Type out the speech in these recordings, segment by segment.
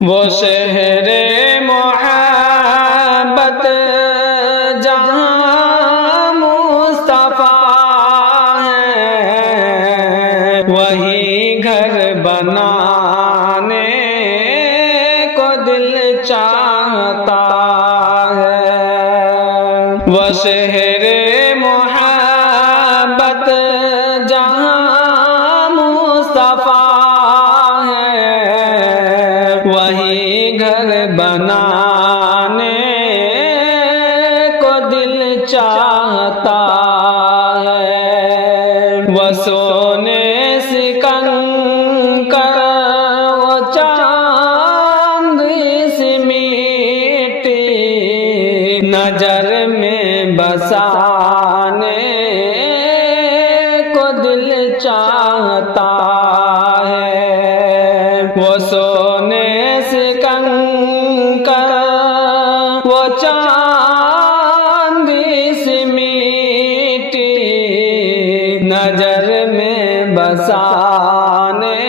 وہ شہر محبت جہاں مصطفیٰ ہے، وہی گھر بنانے کو دل چاہتا ہے۔ وہ شہر محبت جہاں مصطفیٰ ہے، وہی گھر بنانے کو دل چاہتا ہے۔ وہ سونے سے کنکر، وہ چاندی سے مٹی، نظر میں بسانے کو دل چاہتا ہے۔ وہ سونے سے کنکر، وہ چاندی سے مٹی، نظر میں بسانے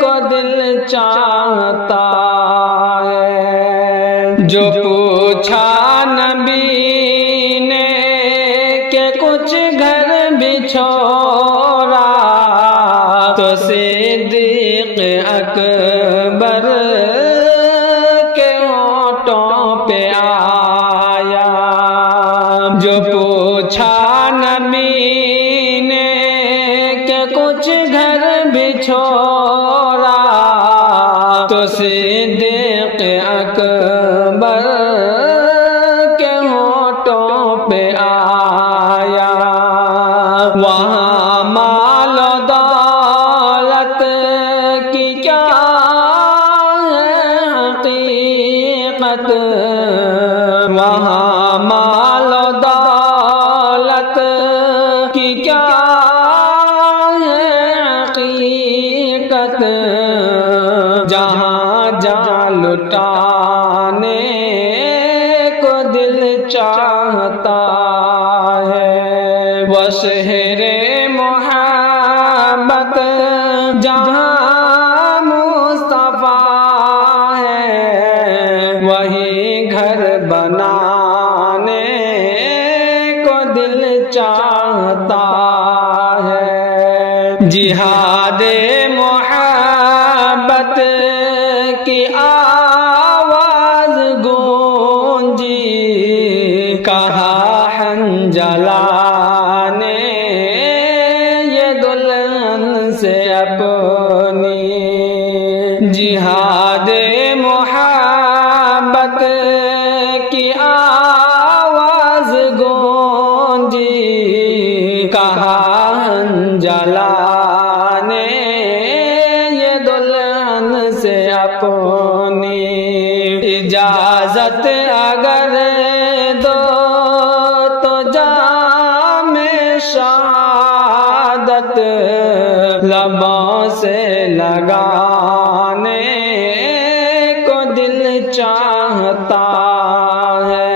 کو دل چاہتا ہے۔ جو پوچھا نبی نے کہ کچھ گھر بھی چھوڑا، تو صدیق اکبر کے ہونٹوں پہ آیا۔ جو پوچھا نبی نے کہ کچھ گھر بھی چھوڑا، تو صدیق اکبر کے ہونٹوں پہ آیا۔ وہاں مال و دولت کی کیا ہے حقیقت، وہاں مال و دولت کی کیا ہے حقیقت، جہاں جہاں لٹانے کو دل چاہتا ہے۔ وہ شہر محبت جہاں مصطفیٰ ہے، وہی گھر بنانے کو دل چاہتا ہے۔ جہاد محبت کی آواز گونجی، کہا حنجلہ نے یہ دلہن سے اپنی۔ جہاد محبت کی آواز گونجی، کہا حنجلہ نے یہ دلہن سے اپنی۔ اجازت اگر دو تو جام شہادت لبوں سے لگانے کو دل چاہتا ہے۔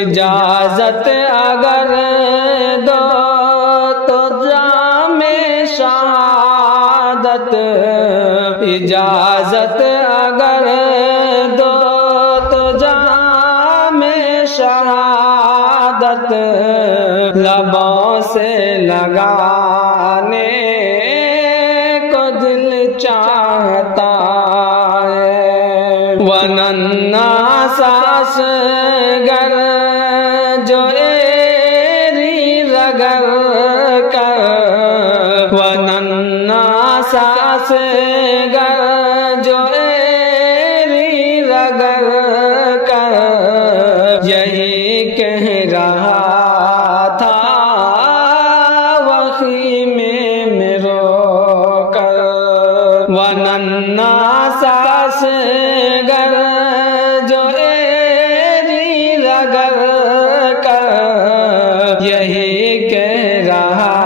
اجازت اگر دو تو جام شہادت، اجازت اگر دو تو جام شہادت لبوں سے لگانے کو دل چاہتا ہے۔ وہ ننھا ساس گر جو ایری رگڑ کر، وہ ننھا ساس گر جو ایری رگڑ کر، یہی کہہ رہا تھا وہ خیمے میں رو کر۔ وہ ننھا ساس گر جو ایری رگڑ کر، یہی کہہ رہا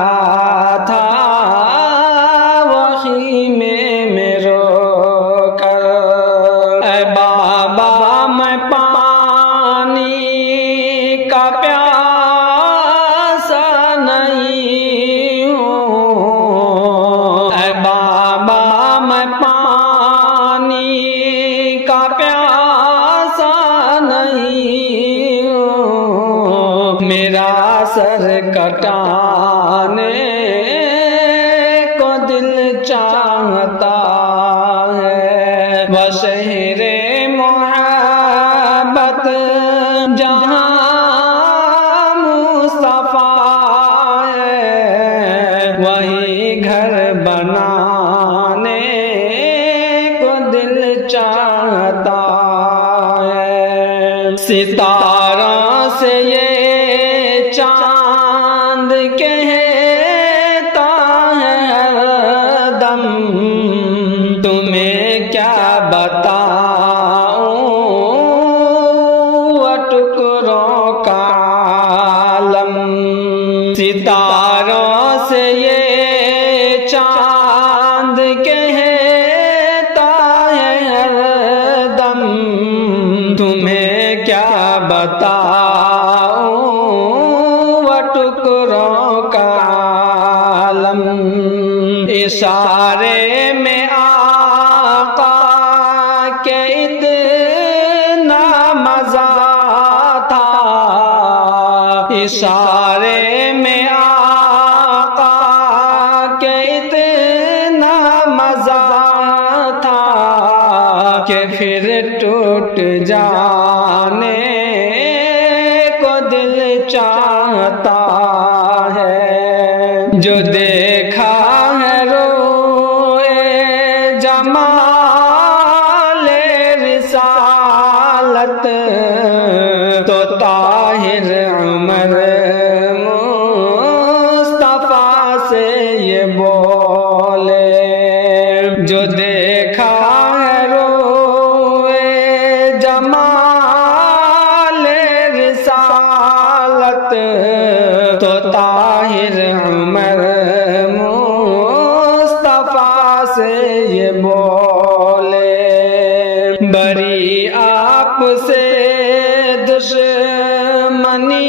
تھا وہ خیمے میں رو کر۔ اے بابا میں پانی کا پیاسا نہیں ہوں، اے بابا میں پانی سر کٹانے کو دل چاہتا ہے، وہ شہر محبت جہاں مصطفیٰ ہے، وہی گھر بنانے کو دل چاہتا ہے۔ ستاروں سے یہ چاند کہتا ہے ہر دم، تمہیں کیا بتاؤں وہ ٹکڑوں کا عالم۔ ستاروں سے یہ چاند کہتا ہے ہر دم، تمہیں کیا بتاؤں وہ ٹکڑوں کا عالم۔ اشارے میں آقا کے اتنا مزہ تھا، اشارے میں آقا کے اتنا مزہ تھا کہ پھر ٹوٹ جانے کو دل چاہتا ہے۔ جو دیکھا ہے روئے جمال رسالت، تو طاہر عمر مصطفیٰ سے یہ بولے، جو دیکھا ہے روئے جمال رسالت، تو طاہر عمر مصطفیٰ سے یہ بولے، بری آپ سے دشمنی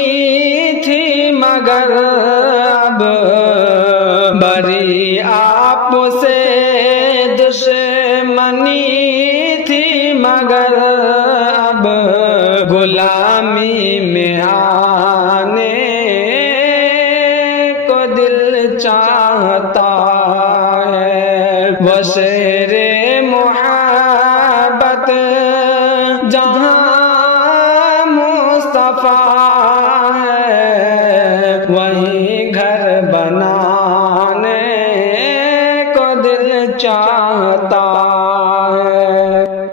تھی مگر اب، بری آپ سے دشمنی تھی مگر